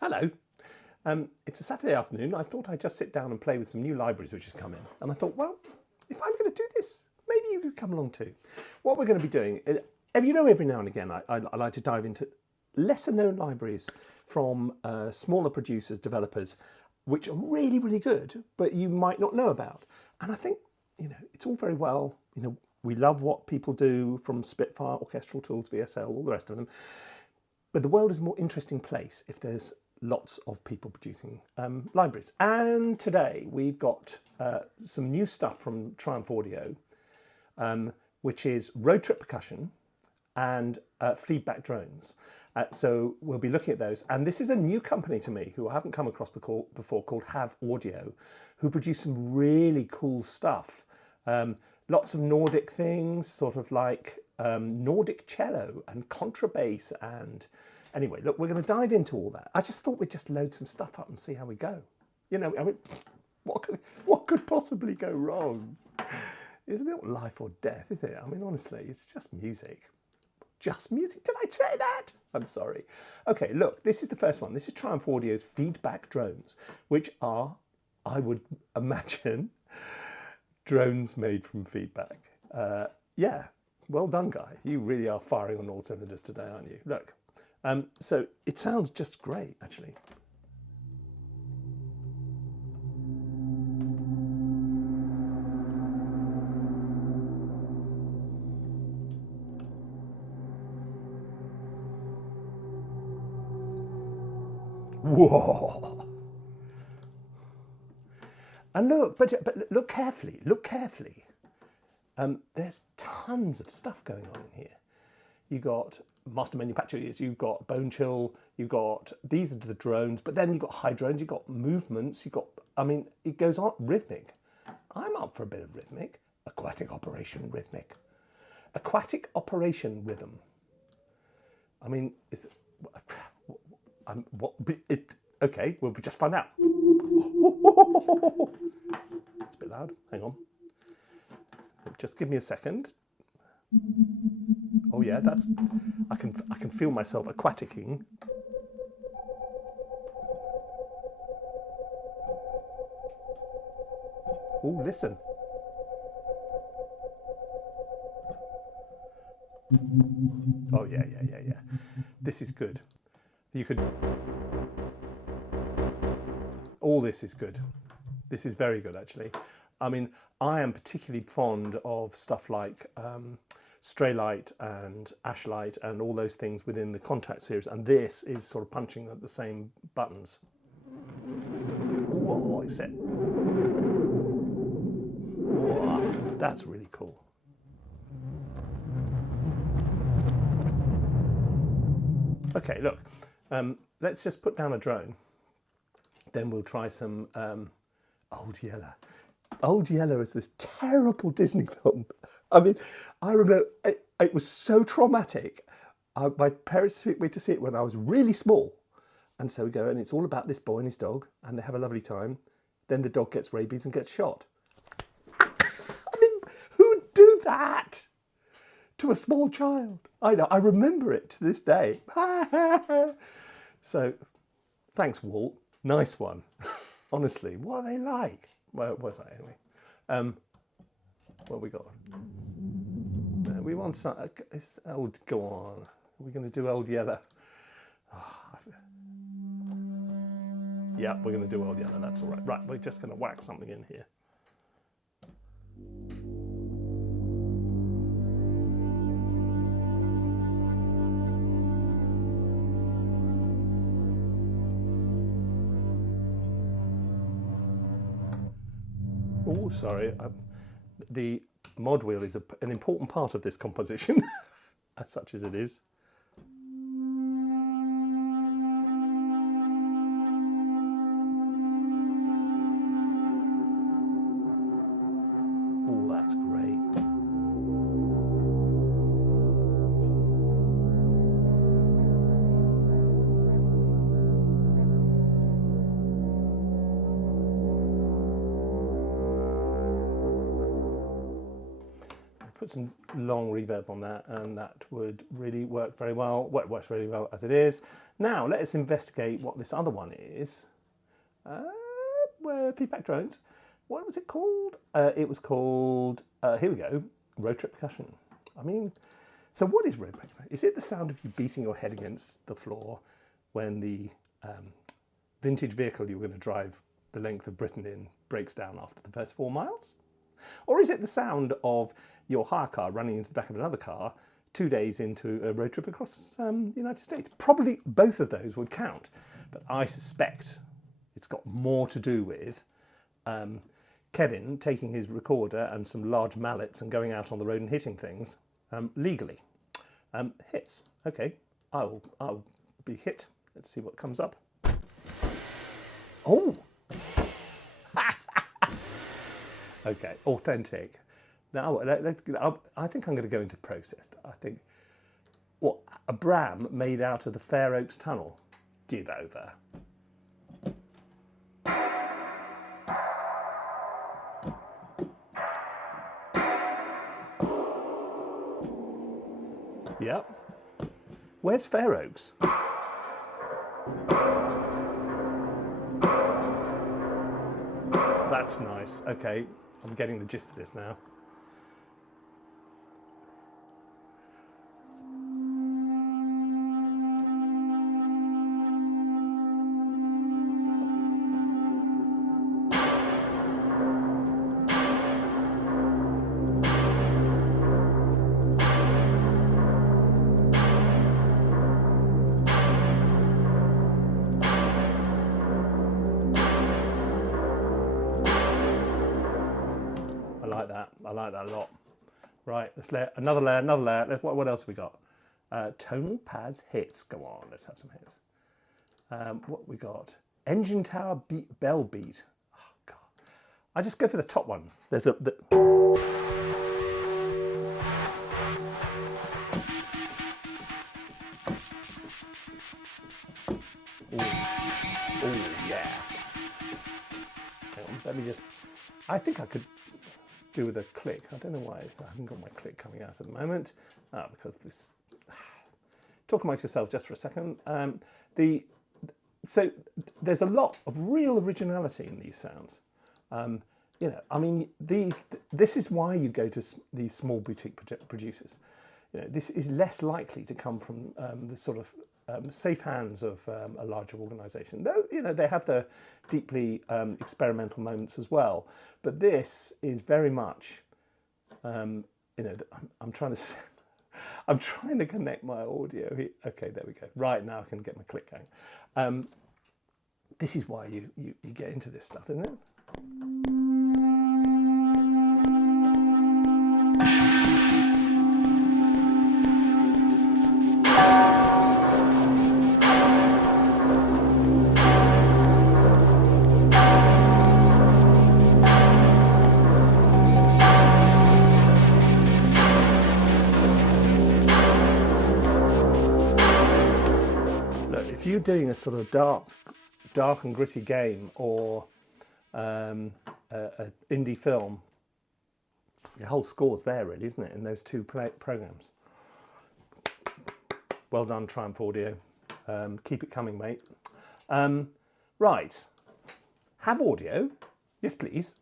Hello. It's a Saturday afternoon. I thought I'd just sit down and play with some new libraries which have come in. And I thought, well, if I'm going to do this, maybe you could come along too. What we're going to be doing, every now and again, I like to dive into lesser known libraries from smaller producers, developers, which are really, really good, but you might not know about. And I think, it's all very well, we love what people do from Spitfire, orchestral tools, VSL, all the rest of them. But the world is a more interesting place if there's lots of people producing libraries. And today we've got some new stuff from Triumph Audio, which is road trip percussion and feedback drones. So we'll be looking at those. And this is a new company to me who I haven't come across before called Have Audio, who produce some really cool stuff. Lots of Nordic things, sort of like Nordic cello and contrabass. And anyway, look, we're going to dive into all that. I just thought we'd just load some stuff up and see how we go. I mean, what could possibly go wrong? Isn't it life or death, is it? I mean, honestly, it's just music. Just music. Did I say that? I'm sorry. Okay, look, this is the first one. This is Triumph Audio's feedback drones, which are, I would imagine, drones made from feedback. Yeah, well done, Guy. You really are firing on all cylinders today, aren't you? Look, so it sounds just great, actually. Whoa! And look, but look carefully. Look carefully. There's tons of stuff going on in here. You've got master manufacturers, you've got bone chill, you've got, these are the drones, but then you've got high drones, you've got movements, you've got, I mean, it goes on, rhythmic. I'm up for a bit of rhythmic. Aquatic operation rhythmic. Aquatic operation rhythm. I mean, okay, we'll just find out. It's a bit loud, hang on. Just give me a second. Oh yeah, that's, I can feel myself aquaticking. Oh, listen. Oh yeah. This is good. You could, all this is good. This is very good, actually. I mean, I am particularly fond of stuff like Straylight and Ashlight and all those things within the Contact series, and this is sort of punching at the same buttons. Whoa, except, whoa, that's really cool. Okay, look, let's just put down a drone. Then we'll try some Old Yeller. Old Yeller is this terrible Disney film. I mean, I remember it was so traumatic. My parents took me to see it when I was really small. And so we go, and it's all about this boy and his dog, and they have a lovely time. Then the dog gets rabies and gets shot. I mean, who would do that to a small child? I know, I remember it to this day. So, thanks, Walt. Nice one. Honestly, what are they like? Well, what was that anyway? What have we got? We want some. Old. Go on. We're going to do Old Yeller. Oh, yeah, we're going to do Old Yeller. That's all right. Right, we're just going to whack something in here. Oh, sorry. The mod wheel is an important part of this composition, as such as it is. Oh, that's great. Put put some long reverb on that, and that would really work very well. Well, it works really well as it is. Now let's investigate what this other one is. Where feedback drones. What was it called? It was called, here we go, road trip percussion. I mean, so what is road trip percussion? Is it the sound of you beating your head against the floor when the vintage vehicle you're going to drive the length of Britain in breaks down after the first 4 miles? Or is it the sound of your hire car running into the back of another car 2 days into a road trip across the United States? Probably both of those would count, but I suspect it's got more to do with Kevin taking his recorder and some large mallets and going out on the road and hitting things legally. Hits. Okay, I'll be hit. Let's see what comes up. Oh! Okay, authentic. Now, I think I'm going to go into processed. I think, what, a Bram made out of the Fair Oaks Tunnel? Give over. Yep. Where's Fair Oaks? That's nice. Okay, I'm getting the gist of this now. I like that a lot. Right, let's layer another layer, another layer. What else have we got? Tonal pads hits. Go on, let's have some hits. What we got? Engine tower bell beat. Oh God, I just go for the top one. There's a. Oh yeah. Hang on, let me just. I think I could do with a click. I don't know why I haven't got my click coming out at the moment. Because this. Talk amongst yourself just for a second. So there's a lot of real originality in these sounds. You know, I mean, this is why you go to these small boutique producers. You know, this is less likely to come from the sort of safe hands of a larger organisation. Though, you know, they have the deeply experimental moments as well. But this is very much, you know, I'm trying to connect my audio here. Okay, there we go. Right, now I can get my click going. This is why you get into this stuff, isn't it? If you're doing a sort of dark and gritty game or an indie film, your whole score's there, really, isn't it? In those two programs. Well done, Triumph Audio. Keep it coming, mate. Right, Hab Audio, yes, please.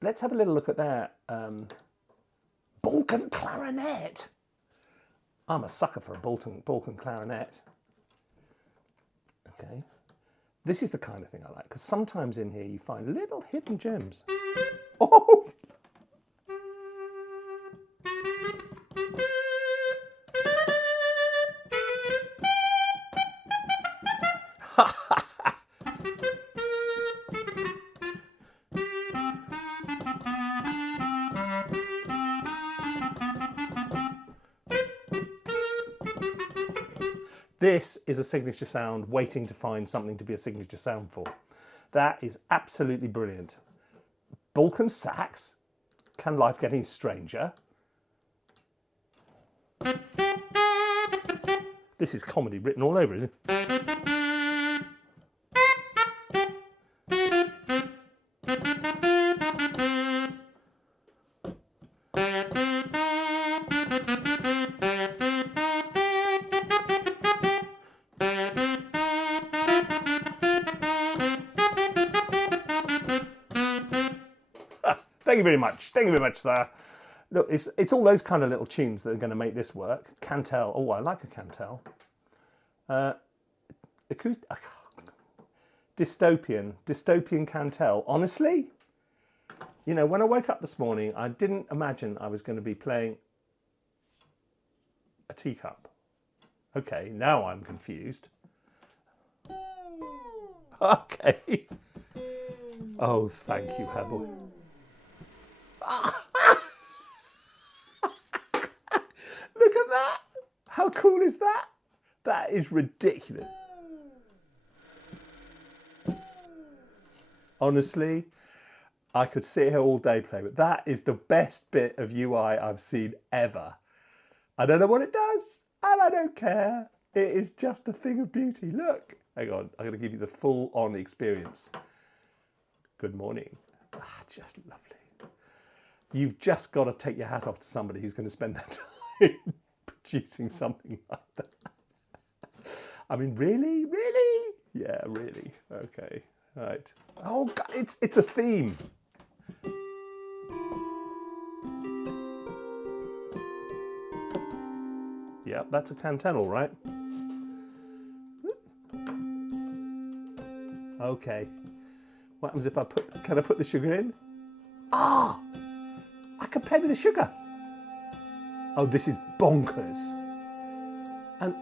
Let's have a little look at their Balkan clarinet. I'm a sucker for a Balkan clarinet. Okay, this is the kind of thing I like, because sometimes in here you find little hidden gems. Oh! This is a signature sound waiting to find something to be a signature sound for. That is absolutely brilliant. Balkan sax. Can life get any stranger? This is comedy written all over, isn't it? Thank you very much. Thank you very much, sir. Look, it's all those kind of little tunes that are going to make this work. Cantel. Oh, I like a cantel. Dystopian cantel. Honestly, you know, when I woke up this morning, I didn't imagine I was going to be playing a teacup. Okay, now I'm confused. Okay. Oh, thank you, Heather. Look at that. How cool is that? That is ridiculous. Honestly, I could sit here all day playing, but that is the best bit of UI I've seen ever. I don't know what it does, and I don't care. It is just a thing of beauty. Look. Hang on, I'm going to give you the full-on experience. Good morning. Ah, just lovely. You've just got to take your hat off to somebody who's going to spend that time producing something like that. I mean, really? Really? Yeah, really. Okay. All right. Oh, God, it's a theme. Yeah, that's a cantel, all right. Okay. What happens if can I put the sugar in? Ah! I can play with the sugar. Oh, this is bonkers. And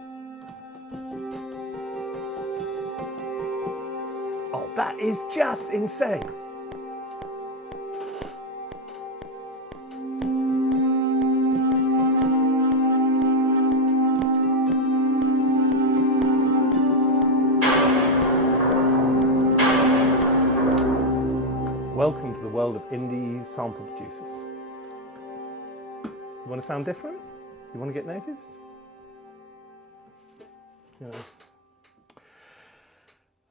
oh, that is just insane. Welcome to the world of indie sample producers. You want to sound different? You want to get noticed? You know.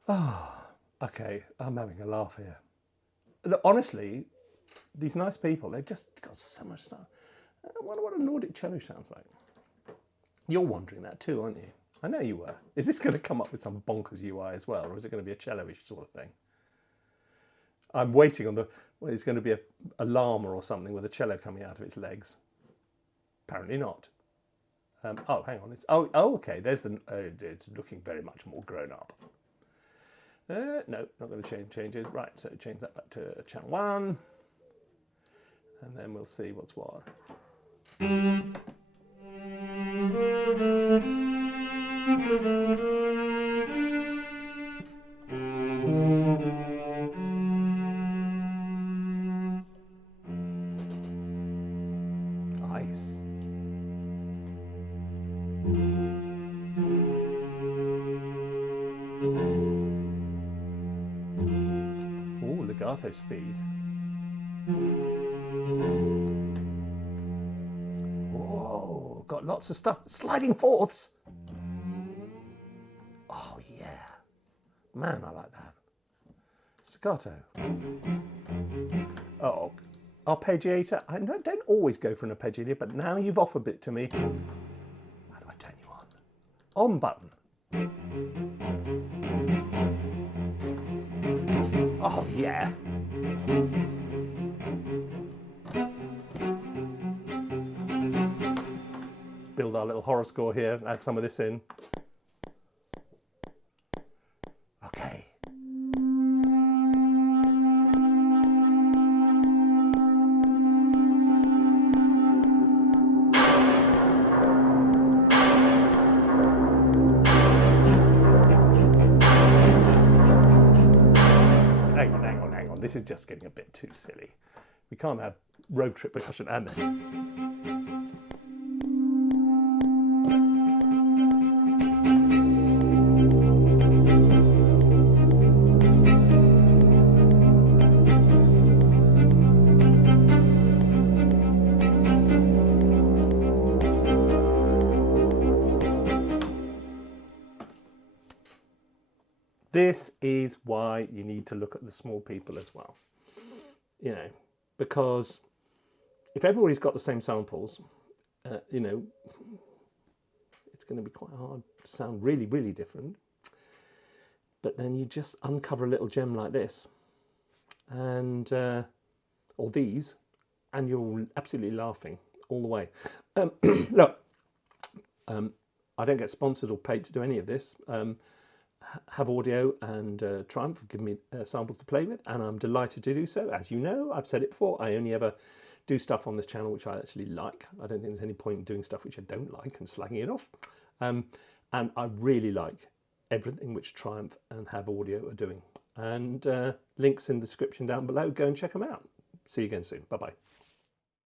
Oh, okay, I'm having a laugh here. Look, honestly, these nice people, they've just got so much stuff. I wonder what a Nordic cello sounds like. You're wondering that too, aren't you? I know you were. Is this going to come up with some bonkers UI as well, or is it going to be a cello-ish sort of thing? I'm waiting on well, it's going to be a llama or something with a cello coming out of its legs. Apparently not. Oh, hang on. Okay. There's it's looking very much more grown up. No, not going to change changes. Right, so change that back to channel 1. And then we'll see what's what. Nice. Oh, legato speed. Whoa, got lots of stuff. Sliding fourths. Oh, yeah. Man, I like that. Staccato. Oh, arpeggiator. I don't always go for an arpeggiator, but now you've offered it to me. How do I turn you on? On button. Oh, yeah. Let's build our little horror score here and add some of this in. Okay. Hang on. This is just getting a bit too silly. We can't have road trip percussion and This is why you need to look at the small people as well. You know, because if everybody's got the same samples, you know, it's going to be quite hard to sound really, really different. But then you just uncover a little gem like this. And or these, and you're absolutely laughing all the way. Look, I don't get sponsored or paid to do any of this. Have Audio and Triumph have given me samples to play with, and I'm delighted to do so. As you know, I've said it before, I only ever do stuff on this channel which I actually like. I don't think there's any point in doing stuff which I don't like and slagging it off. And I really like everything which Triumph and Have Audio are doing. And links in the description down below. Go and check them out. See you again soon. Bye-bye.